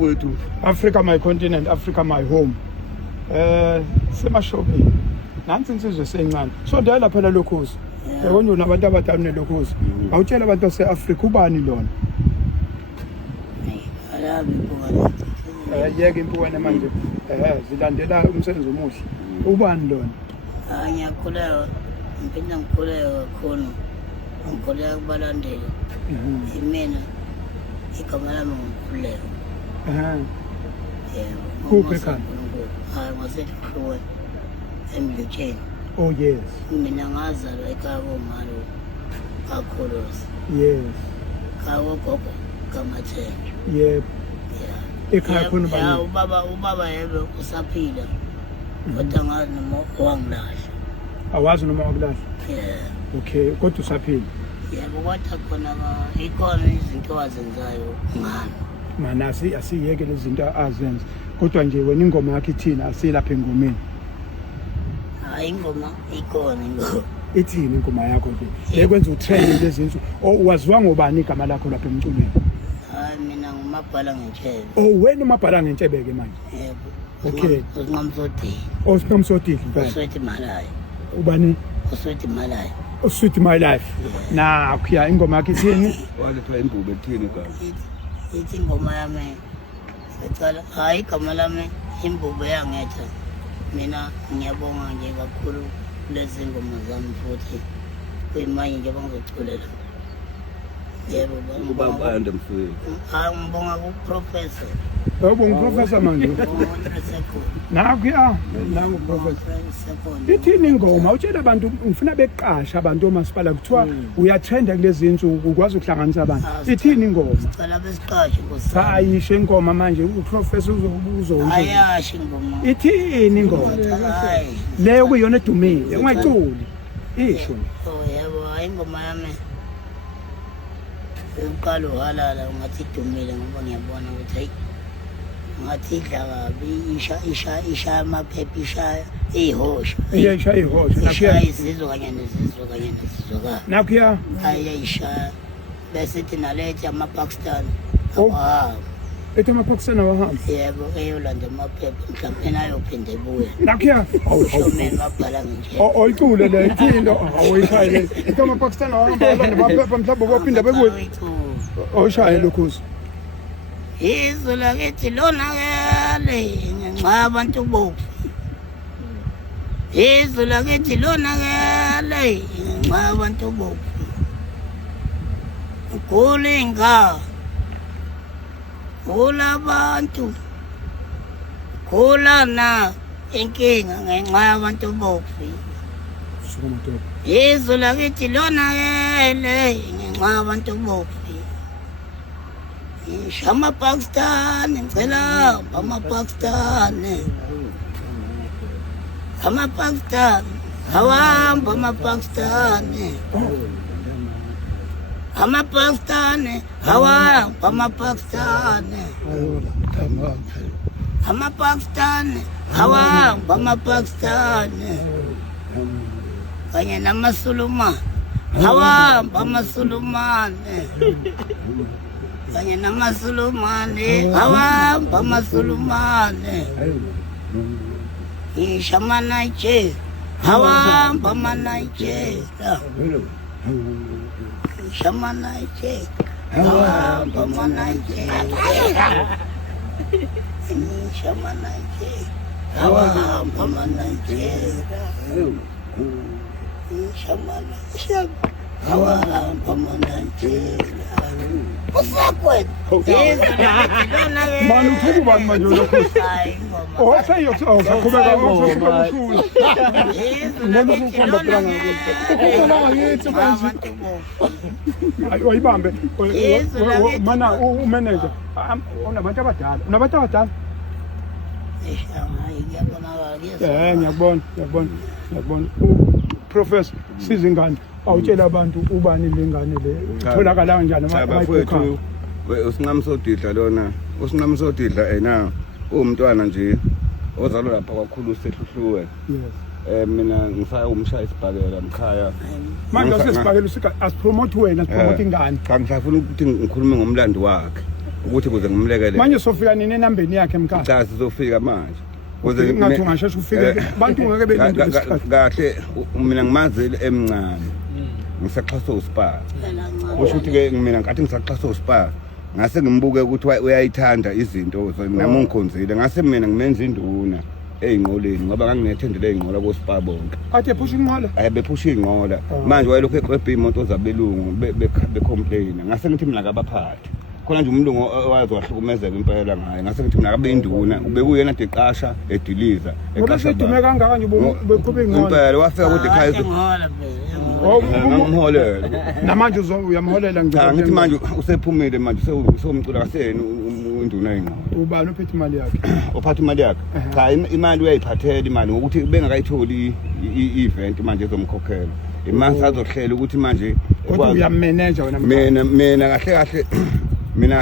bafowethu. Africa my continent, Africa my home. Semashopini. Nansi insizwe sencane. So ndela phela lokhozi. Yabona unabantu abadala nelokhozi. Awutshela abantu base-Africa ubani lona? Alabi buka. Yeke impukane manje. Zilandela umsebenzi omuhle. Ubani lona? Ngiyakhuleka. Ngiphinda ngikhuleka kakhulu. Ngikhuleka kubalandeli. Imina igama lami ngikhuleka. Kuphi ekhaya? Hayi ngasehlukwe emlutsheni. Oh yes. Mina ngazalwa ekhaya komalo kakhulusi. Yes. Kawo gogo kamathenje. Yep. Ekhaya khona ubaba yebe usaphila. Kodwa ngazi noma wangilahla. Awazi noma wakulahla? Okay, kodwa usaphila. Yebo kodwa khona ikhona izinto azenzayo ngani. Mana asiyeke lezi zinto azenza. Kodwa nje wena ingoma yakhe ithina asilapha engomeni. Hayi ingoma ikhona ingoma. Ithini ingoma yakho nje? Lekwenza utrend lezi zinto. Waziwa ngobani igama lakho lapha emculweni? Hayi mina ngumabhala ngentshebe. Oh wena umabhala ngentshebe ke manje. Yebo. Okay. Usinqamsodini. Usinqamsodini impela. Uswethi malayo. Ubani? Uswethi malayo. Sweet my life. Na kuya ingoma yakhe ithini? Waletha imbubo ethini igama? Ithi ingoma yami. Secala hayi igama lami imbubo yangetha. Mina ngiyabonga nje kakhulu lezi ngoma zami futhi kuyimanje nje bangizoculela. Yebo Ubabande mfowethu. Hayi ngibonga ku professor. Yebo ngiprofessor manje. Nakuya nangu professor. Ithini ingoma utshela abantu ngifuna beqasha abantu omasipala kuthiwa uyathenda kulezi insuku ukwazi ukuhlanganisa abantu. Ithini ingoma? Cala besiqashe Nkosi. Ayisho ingoma manje uprofessor uzowusho. Ayashi ingoma. Ithini ingoma? Hayi. Leyo kuyona edumile ungayiculi. Isho. Oh yebo hayi ingoma yami. Uqala uhalala ungathi idumile ngoba ngiyabona ukuthi hayi ngathi idla kabi isha amaphepha isha ihosha. Isha ihosha. Nakuya izizwe kanye nezizwe. Nakuya ayisha bese thina lethi amaPakistan. Ethi amaPakistan awahamba. Yebo eyolanda amaphepha mhlawumbe ayophinde ebuye. Nakuya Awushomeni babhala nje. Oyicule le ithini awuyishayile. Ethi amaPakistan awahamba alanda amaphepha mhlawumbe bophinde bebuye. Oyishaye lokhuzi. Izwe lakithi lonakele ngenxa abantu bokufi. Izwe lakithi lonakele ngenxa abantu bokufi. Kulinga kulabantu kulana inkinga ngenxa yabantu bokufi. Izwe lakithi lonakele ngenxa yabantu bokufi. Shama Pakistan, ngicela amaPakistan. AmaPakistan, awamba amaPakistan. AmaPakistan, awamba amaPakistan. AmaPakistan, awamba amaPakistan. Kanye namaSulumane, awamba amaSulumane. Kanye namaSulumane, awamba amaSulumane. Ishama Nigeria, awamba amaNigeria. Ishama Nigeria, awamba amaNigeria. Ishama Nigeria, awamba amaNigeria. Ishama Nigeria, awamba amaNigeria. Manu tuku bani manje lokhuzi. Say yokuqhubeka ngokusuka ushulu. Noma ukukhomba phela ngakho. Yithi manje. Ayibambe. Mana umanager. Unabantu abadala. Unabantu abadala. Ngiyabona. Professor Sizingane awutshela abantu ubani lengane le tholakala kanjani bafowethu usinqamsodidla lona usinqamsodidla ena umntwana nje ozalwa lapha kwakhulu sehluhluwe. Mina ngisaya umshaya isibhakela mkhaya manje sesibhakela usika asipromote wena asipromote ingane ngifuna ukuthi ngikhulume ngomlando wakhe ukuthi kuze ngimlekele manje sofika nini enambeni yakhe mkhaya cha sizofika manje ngathi ungasheshe ufike bantu ngeke belinde isikhathi kahle mina ngimazile emncane ngisaxhaswa uSpa kusho ukuthi ke mina ngathi ngisaxhaswa uSpa ngase ngimbuke ukuthi uyayithanda izinto nami ungikhonzile ngase mina ngimenza induna eyinqoleni ngoba nganginethendele eyinqola koSpa bonke athi ephusha inqola ayebephusha inqola manje wayelokhu eqwebha imoto zabelungu becomplain ngase ngithi mina kabaphathi khona nje umlungu owazi wahlukumezeka impela ngaye ngase ngithi mina kabe induna ubekuyena deqasha ediliza eqasha dume kangaka nje bekhupha inqola impela wafika kude ekhaya ngimholela namanje uyamholela ngithi manje usephumile manje usomcula kaseni induna eyinqola ubani uphethe imali yakhe uphatha imali yakhe cha imali uyayiphathela imali ngokuthi bengakayitholi i-event manje ezomkhokhela imali sazohlela ukuthi manje kodwa uyamanager wena mina kahle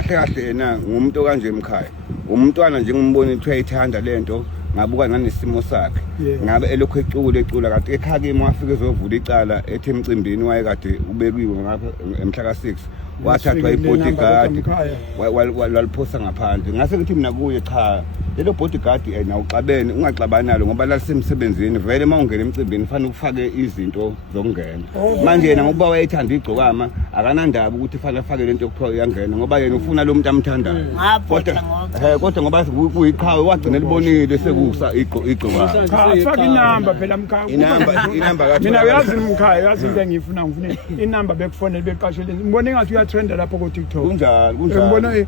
kahle yena ngumuntu kanje emkhaya umntwana nje ngimbona ukuthi uyayithanda lento ngabuka nanesimo sakhe ngabe elokhu ecula kade ekhakimi wafika ezovula icala ethi emcimbini wayekade ubekiwe ngapha emhla ka6 wathathwa ibodyguard waliphosa ngaphandle ngase ngithi mina kuye cha lelo bodyguard yena uxabene ungaxabani nalo ngoba lalisemsebenzini vele mawungena emcimbini fanele ufake izinto zokungena manje yena ngoba wayethanda igcokama akanandaba ukuthi fanele afake lento yokuthiwa uyangena ngoba yena ufuna lo muntu amthandayo kodwa ngoba kuyiqhawe wagcina libonile sekusa igcokama faka inamba phela mkhaya inamba kathi mina uyazi mkhaya uyazi into engifuna inamba bekufonela beqashele ngibone ngathi uyatrenda lapho ku TikTok kunjani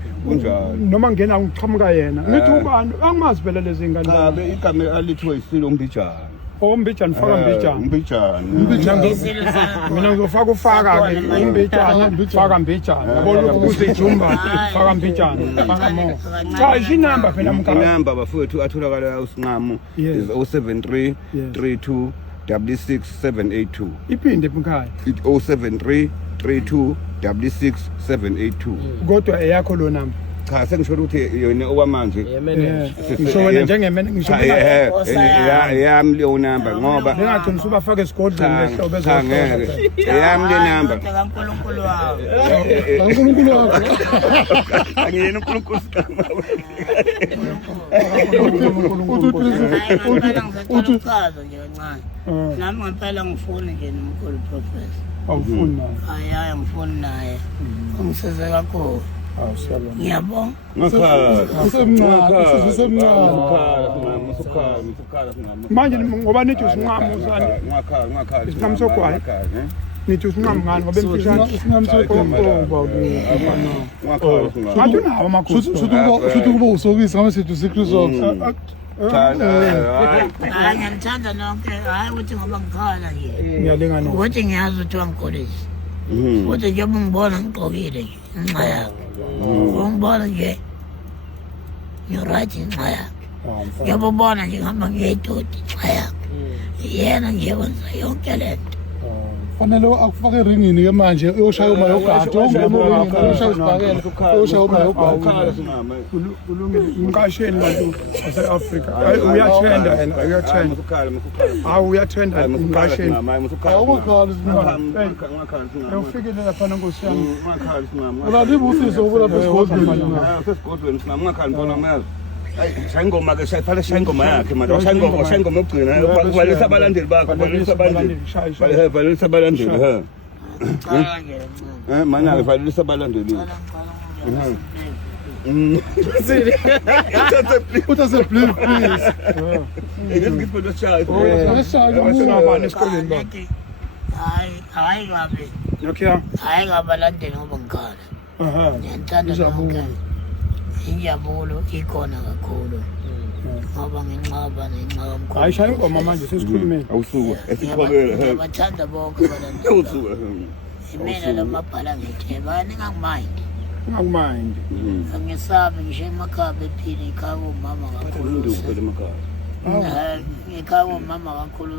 noma ngena ngiqhamuka yena ngithi ubani angimazi phela lezi ngane cha igama alithiwe isilo Mbijana Mbijana faka Mbijana mina ngizofaka ufaka ke Mbijana faka Mbijana yabona ukuthi ijumba faka Mbijana faka mo cha inamba phela mkhaya inamba bafowethu atholakala usinqamo is 073 32 66782 iphinde mkhaya 073 32 66782 kodwa eyakho lo namba cha sengisho ukuthi yona okwamanje ngisho wena njengemene ngisho yami leyo number ngoba bengathi nisubafaka esigodlweni lehlo bezongeke yami le number kaNkulunkulu wabo uNkulunkulu wakho angiyena uNkulunkulu uthi uchaza nje kancane nami ngempela ngifuna nje nomkhulu professor awufuni naye hayi ngifuni naye ungisize kakhulu ngiyabonga manje ngoba nithi usinqamo usani isinqamo sogwayi nithi usinqamo ngani ngoba emfishane isinqamo sogwayi ngathi unawo amakhosi shuthi kuba usokisi ngama sithi usikrisos hayi ngiyamthanda nonke hayi ukuthi ngoba ngikhala nje ngiyalingana ukuthi ngiyazi ukuthi wangikholisa ukuthi njengoba ungibona ngigqokile nje inxa yakhe ungibona nje ngiyoright inxa yakhe njengoba ubona nje ngihamba ngiyedodi inxa yakhe yena nje wenza yonke le nto fanele akufake eringini ke manje uyoshaya uma yogadi uyoshaya isibhakela uyoshaya uma yogadi kulungile umqasheni bantu base-Afrika uyathenda yena uyathenda hawu uyathenda umqasheni awukhali ufikile lapha nonkosi yami ulalibusiso ukulapha esigodlweni singamungakhali mbona umayazi shayingoma ke shayifale shayingoma yakhe manje shayingoma yokugcina ubalisa abalandeli bakho balisa abalandeli mana ke balisa abalandeli utase please ngizipho shaya abani esikoleni ba hayi ngabe okay hayi ngabalandeli ngoba ngikhala ngiyantanda nonke injabulo ikhona kakhulu ngoba nginqaba nenqaba hayi shaya ingoma manje sesikhulumeni awusuku esiqhobela ngiyabathanda bonke abalandeli awusuku imina lamabhala ngitheba ningangimayindi ungakumandi angisabe ngisho emakhaya bephile ikhaya komama kakhulu ekhaya komama kakhulu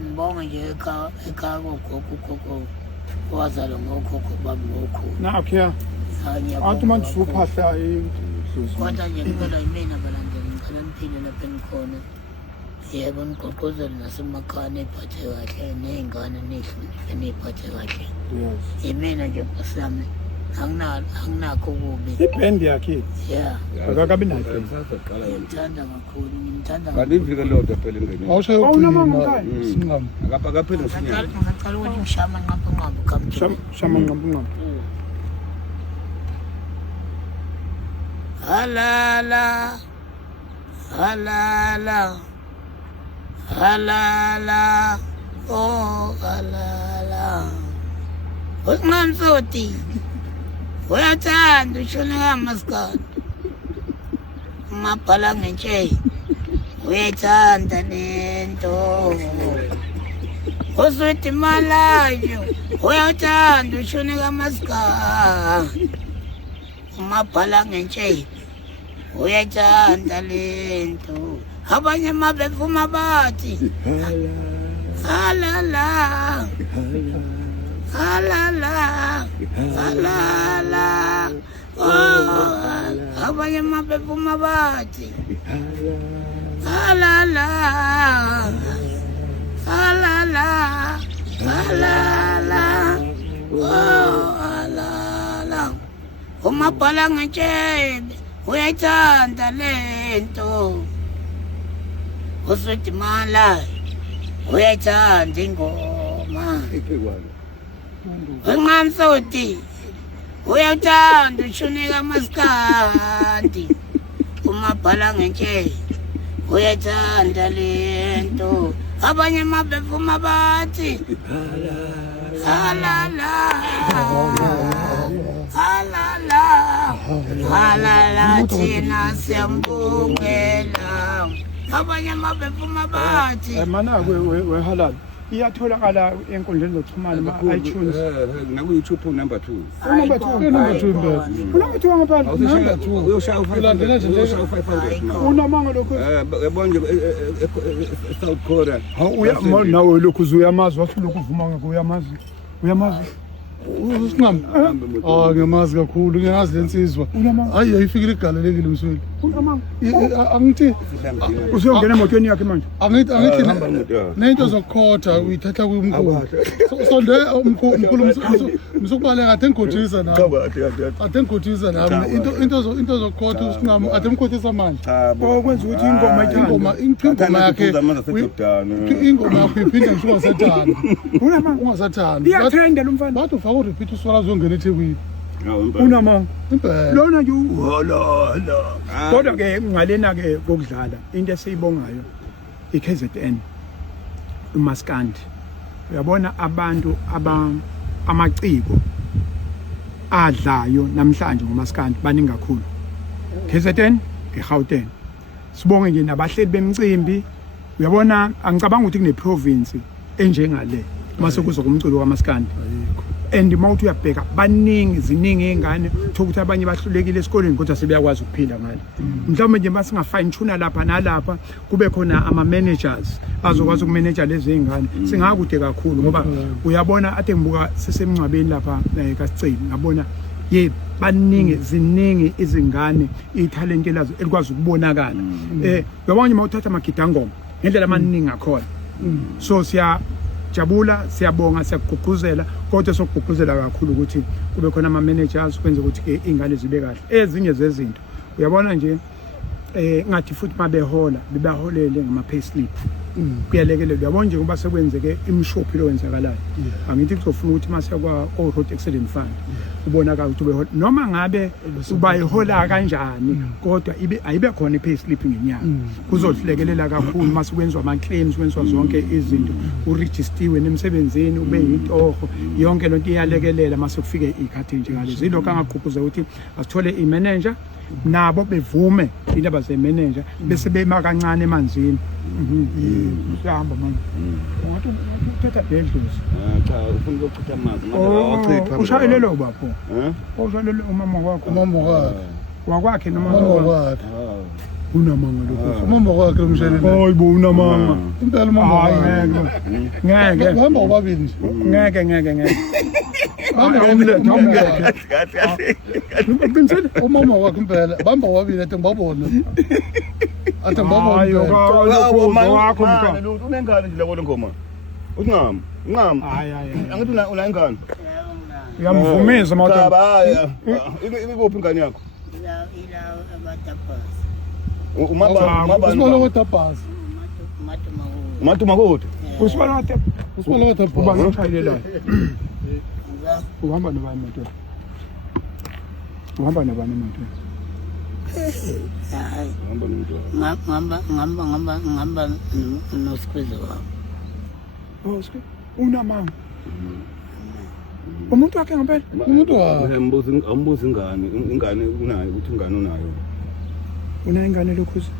ngibonge nje ekhaya kogogo wazalwa ngokhokho bami ngokhulu nakho athi manje usuphahla kodwa nje ngicela yimina abalandeli ngicela niphile lapha engikhona yebo nigqugquzele nasemakhaya niphathe kahle ney'ngane nihloniphe niy'phathe kahle yimina nje Nkosi yami anginakho kubi. Ibhendi yakhe. Yeah. Akakabi nayo. Ngimthanda kakhulu, ngimthanda. Balivike lodwa phela ingene. Awushaye uphila singam. Akaphela Ngicela ukuthi ngishama nqampu kamthulu. Shama nqampu. Halala. Oh halala. Usingamsoti. Uyathanda ushone ngamaskandi. Mabhala ngentshe. Uyathanda lento. Usuthi malayo. Uyathanda ushone ngamaskandi. Mabhala ngentshe. Uyathanda lento. Abanye mabevuma bathi. Halala. Oh, abanye mabevuma bathi. Halala. Oh, halala. Umabhala ngetshebe. Uyathanda lento. Usuthi mala. Uyathanda ingoma. Ungamsoti. Uyathanda ushunika maskandi. Umabhala ngentshe. Uyathanda lento. Abanye mabevuma bathi. Halala thina siyambongela. Abanye mabevuma bathi. Mana we halal. Iyatholakala enkundleni zokuxhumana ama-iTunes. Naku YouTube number 2. Number 2 ngaphandle. Number 2 uyoshaya u500. Unamanga lokho. Yabona nje South Korea. Uya nawe lokho uzuyamazi wathi lokho uvuma ngeke uyamazi. Usingam. Ngiyamazi kakhulu ngiyazi lensizwa. Hayi ayifikile igalelekile msweli. Angithi usiyongena emotweni yakhe manje. Angithi nento zokukhotha uyithatha kumkhulu. Sonde umkhulu msukubaleka athe ngikhothisa nawe. Athe ngikhothisa nawe. Into zokukhotha usingam athe ngikhothisa manje. Okwenza ukuthi ingoma yakhe ingoma yakhe iphinde ngisho ungasathanda. Iyatrenda lo mfana. Bathi ufaka urepeat uswala zongena eThekwini. Unamanga. Impela. Lona nje uholala. Kodwa ke ngalena ke kokudlala into esiyibongayo iKZN uMaskandi. Uyabona abantu amaciko adlayo namhlanje ngoMaskandi baningi kakhulu. KZN eGauteng. Sibonge nje nabahleli bemicimbi. Uyabona angicabanga ukuthi kune province enjengale mase kuzo kumculo kaMaskandi. And mawuthi uyabheka ziningi ingane ukuthi abanye bahlulekile esikoleni kodwa sebeyakwazi ukuphila ngale. Mhlawumbe nje mase ngafine tune lapha nalapha kube khona ama managers azokwazi ukumanager lezi ingane. Singakude kakhulu ngoba uyabona ade ngibuka sesemncwabeni lapha kaSiceli ngabona ziningi izingane italent lazo elikwazi ukubonakala. Uyabona mawuthatha amagidangoma ngendlela amaningi akhona. So jabula siyabonga siyagqugquzela kodwa sokugqugquzela kakhulu ukuthi kube khona ama managers kwenza ukuthi ke ingane zibe kahle. Ezinye zezinto uyabona nje ngathi futhi mabehola bebaholele ngama payslip kuyalekelela. Uyabona nje ngoba sekwenzeke imshophi lo wenzakalayo. Angithi kuzofuna ukuthi mase kwa road accident fund ubonaka ukuthi behola noma ngabe ubayihola kanjani kodwa ayibe khona i-payslip ngenyanga. Kuzohlekelela kakhulu mase kwenzwa ama claims kwenzwa zonke izinto uregistiwe nemsebenzini ube yintoho yonke lonto iyalekelela mase kufike ikhathi njengale. Zilokho angaqhubuzela ukuthi asithole i-manager nabo bevume indaba ze-manager bese bema kancane emanzini. Usihamba manje. Ungathi uthatha bendluzi. Cha ufuna ukuchitha amanzi manje ushayelelo bapho. Ushayelelo umama wakho. Wakwakhe noma wakhe. Unamanga lokho. Umama wakhe lomshayelelo. Hayibo unamanga. Impela umama wakhe. Ngeke. Uhamba ubabili nje. Ngeke. Umama wakhe impela bamba wabili athi ngibabona. Athi ngibabona. Wakho mka. Unengane nje labo ngoma. Uncam. Hayi. Angithi una ingane. uyamvumeza cha baya ikuphi ingane yakho ila abatapas Usibalo wetapasi. Matuma kodwa usibalo wetapasi Usibalo wetapasi. uba ngishayelelayo uhamba nobani moto uhamba nobani moto ngamba nosikwizo wami unamanga umuntu wakhe ngempela Umuntu wakhe. Ambuza ingane unayo ukuthi ingane unayo unayo ingane lokhuzi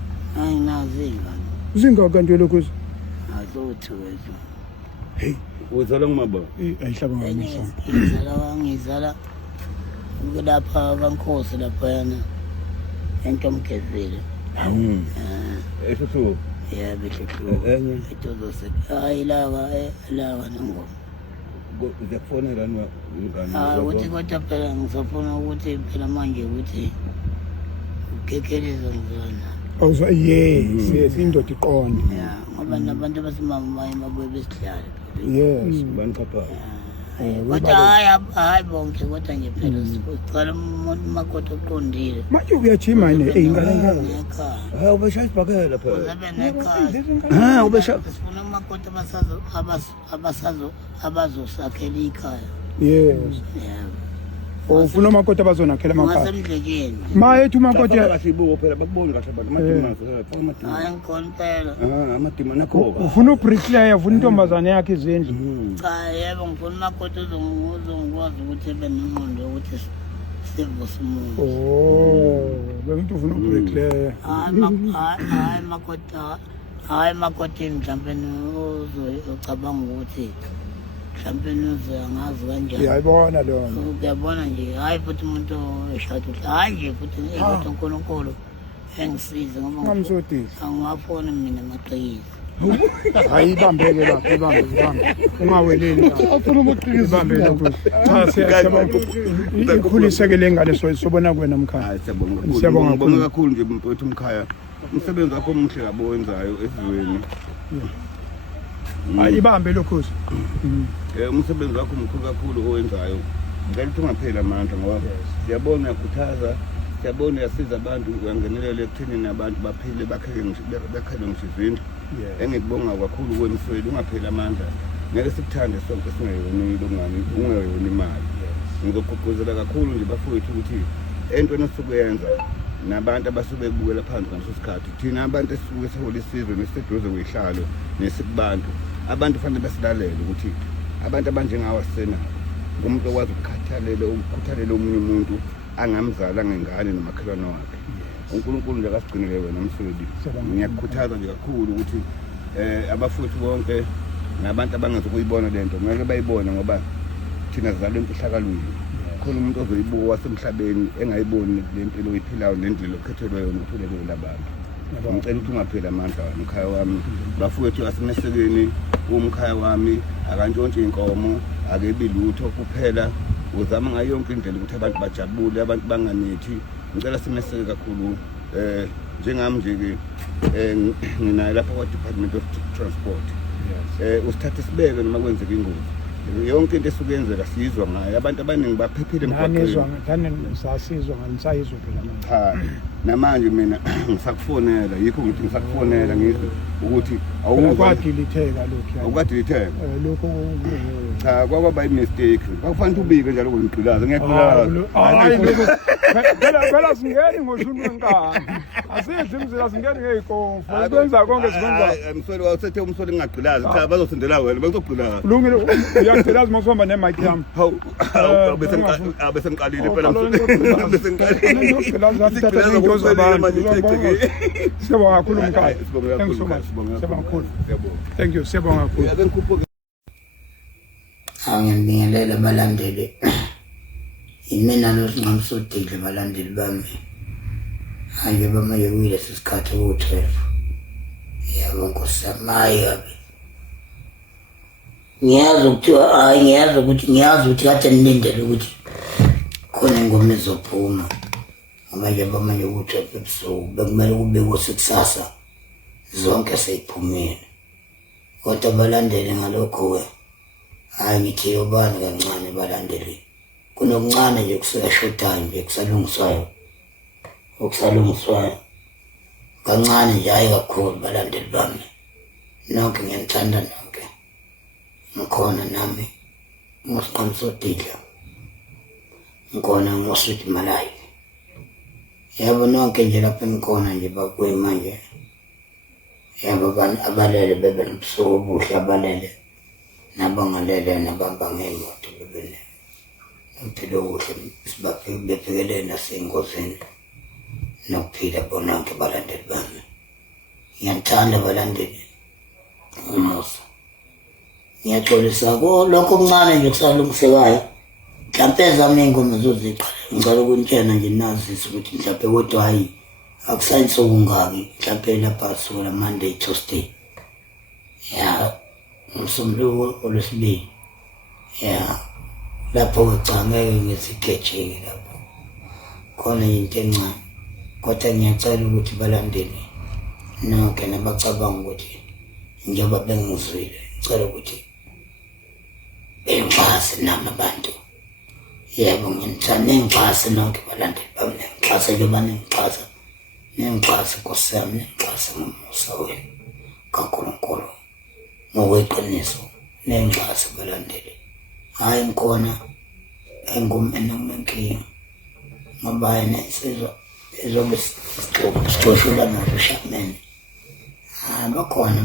ayinazo iy'ngane zingaki kanti lokhuzi azothu wethu hey uzala ngumaba ayihlaba ngamisa ngizala kulapha kaNkosi laphayana entomgezile esho yebo enye etozose hayi lawa nangoma uyakufonela ingane ukuthi kodwa phela ngisafuna ukuthi phela manje ukuthi ukekeleza ngizona awuzwa yes indoda iqonde ya ngoba nabantu basemamaye babuye besidlale yes bani papa kodwa hayi bonke kodwa nje phela sicala umakoti oqondile manje uyajima ingane ngaka nekhaya ubeshaya isibhakela phela uzabe nekhaya ubeshaya sifuna umakoti abazosakhela ikhaya yes yebo ufuna umakoti abazonakhela amakhaya ngasemdlekeni mayethi umakoti basibuko phela bakuboni kahle abantu amadima hayi ngikhona phela amadima nakho ufuna ubricklayer ufuna intombazane yakhe izindlu cha yebo ngifuna umakoti uzongikwazi ukuthi ebe nengqondo yokuthi sivuse umuntu bekuthi ufuna ubricklayer hayi makoti mhlawumbe uzocabanga ukuthi mhlawumbe uzangazi kanjani uyayibona leyo uyabona nje hayi futhi umuntu eshada hayi nje futhi kodwa uNkulunkulu engisize ngoba ngamsodisi angafoni mina maqhizi hayi ibambeke lapha ibambe ungaweleli Afuna umaqhizi. ibambe lokho cha siyabona ikhuliseke lengane sobona kuwena mkhaya siyabonga kakhulu nje mfowethu umkhaya umsebenzi wakho omuhle yabo wenzayo esizweni ibambe lokho umsebenzi wakho mkhulu kakhulu owenzayo ngeke ukuthi ungapheli amandla ngoba siyabona uyakhuthaza siyabona uyasiza abantu uyangenelela ekuthenini abantu baphile bakhele ngisizindlu engikubonga kakhulu kwemsweli ungapheli amandla ngeke sikuthande sonke singeyonile ungeyona imali ngizogqugquzela kakhulu nje bafowethu ukuthi entweni esikuyenza nabantu abasuke kubukela phansi ngaleso sikhathi thina abantu esisuke sehola isizwe nesiseduze kweyihlalo nesikubantu abantu fanele basilalele ukuthi abantu abanjengawa sena umuntu okwazi ukukhuthalela omunye umuntu angamzala ngengane nomakhelwane wakhe uNkulunkulu nje akasigcinele wena Msweli ngiyakukhuthaza nje kakhulu ukuthi abafowethu bonke nabantu abangazukuyibona lento ngeke bayibone ngoba thina sizalwe emfihlakalweni khona umuntu ozoyibuka wasemhlabeni engayiboni le mpilo oyiphilayo nendlela okhethelwe yona ukuthulelela abantu ngicela ukuthi ungapheli amandla umkhaya wami bafowethu asimesekeni umkhaya wami akantshontshe inkomo akebi lutho kuphela uzama ngayo yonke indlela ukuthi abantu bajabule abantu banganithi ngicela simeseke kakhulu njengami nje ke nginayo lapha kwa Department of Transport usithathe sibeke noma kwenzeka ingozi yonke into esukuyenzeka sizwa ngayo abantu abaningi baphephile emgwaqweni sasizwa nganisayizwa phela manje cha namanje mina ngisakufonela yikho ngithi ngisakufonela ngizwe ukuthi awukwadilitheka lokho awukwadilitheka lokho cha kwaba i-mistake kwakufanele ubike njalo ngigqilaza ngiyagqilaza hayi lokho phela singeni ngoshuni wenkani asithi imizila singeni ngeyikofu kwenza konke sikwenza Msweli wawusethe umsweli ngingagqilaza cha bazosindela wena bezogqilaza kulungile uyagqilaza masihamba nemic yami hawu bese ngiqalile phela bese ngiqalile siyabonga kakhulu mkhaya thank you siyabonga kakhulu angibingelela abalandeli imina noSingqamsodile abalandeli bami anje bamaye kuyilesi sikhathi ku-12 yabo Nkosi yami yabe ngiyazi ukuthi kade nilindele ukuthi khona ingoma izophuma manje bamanye ukuthi ebusuku bekumele kube kusekusasa zonke seyiphumile kodwa balandele ngalokho hayi ngithi yobani kancane balandeli kunokuncane nje kusashodayo nje okusalungiswayo kancane nje hayi kakhulu balandeli bami nonke ngiyanithanda nonke ngikhona nami ngosiqanisodidla ngikhona ngoswiti malayi yabo nonke nje lapho engikhona nje bakuyi manje yabo abalele bebe nobusuku obuhle abalele nabangalele nabamba ngemoto bebe impilo kuhle sibabhekele nasengozini nokuphila bonke balandeli bami ngiyathanda balandeli umusa ngiyaxolisa lokho okuncane nje kusalungisekayo mhlawumbe ezami iy'ngoma zoziqala ngicela ukunitshena nje nazise ukuthi mhlawumbe kodwa hayi akusayinsuku ngaki mhlawumbe lapha suka Monday Tuesday ya umsombuluko olwesibili ya lapho cha ngeke ngizigejeke lapho khona into encane kodwa ngiyacela ukuthi balandeli nonke nabacabanga ukuthi njengoba bengizwile ngicela ukuthi bengixhase nami abantu yebo ngithanda ngixhase nonke balandeli bami ngixhase ke banengixhasa nengixhase Nkosi yami nengixhase ngomusa wenu kaNkulunkulu ngokweqiniso nengixhase balandeli hayi ngikhona enenkinga ngoba yena isizwe ezobe sicoshula noShakman bakhona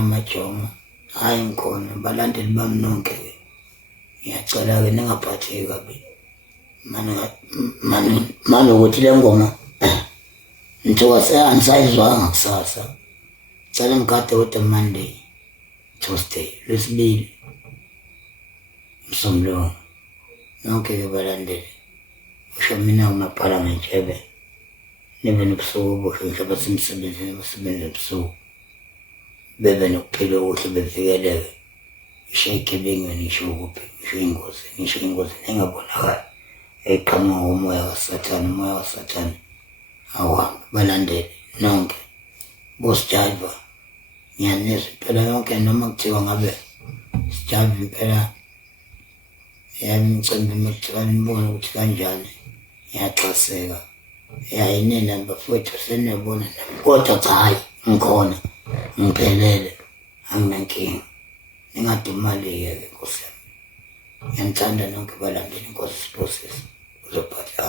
amajongo hayi ngikhona balandeli bami nonke ngiyacela-ke ningaphatheki kabi mani ukuthi le ngoma ngithiwa angisayizwanga kusasa cela ngigade kodwa Monday Tuesday lwesibili Msombuluko nonke-ke balandeli usho mina ngingabhala ngentshebe nibe nobusuku obuhle njengoba semsebenzini basebenza ebusuku bebe nokuphila okuhle bevikeleke ngisho ey'gebengweni ngisho ingozi engabonakali eqhamuka ngomoya kasathane awuhambe balandeli nonke bosijiva ngiyanizwa impela yonke noma kuthiwa ngabe sijiva impela imicimbi makuthiwa nibone ukuthi kanjani ngiyaxhaseka yayinina bafowethu seniyabona nami kodwa cha hayi ngikhona ngiphelele anginankinga ningadumali-ke Nkosi yami ngiyanithanda nonke balandeli Nkosi Siphosisi uzophatha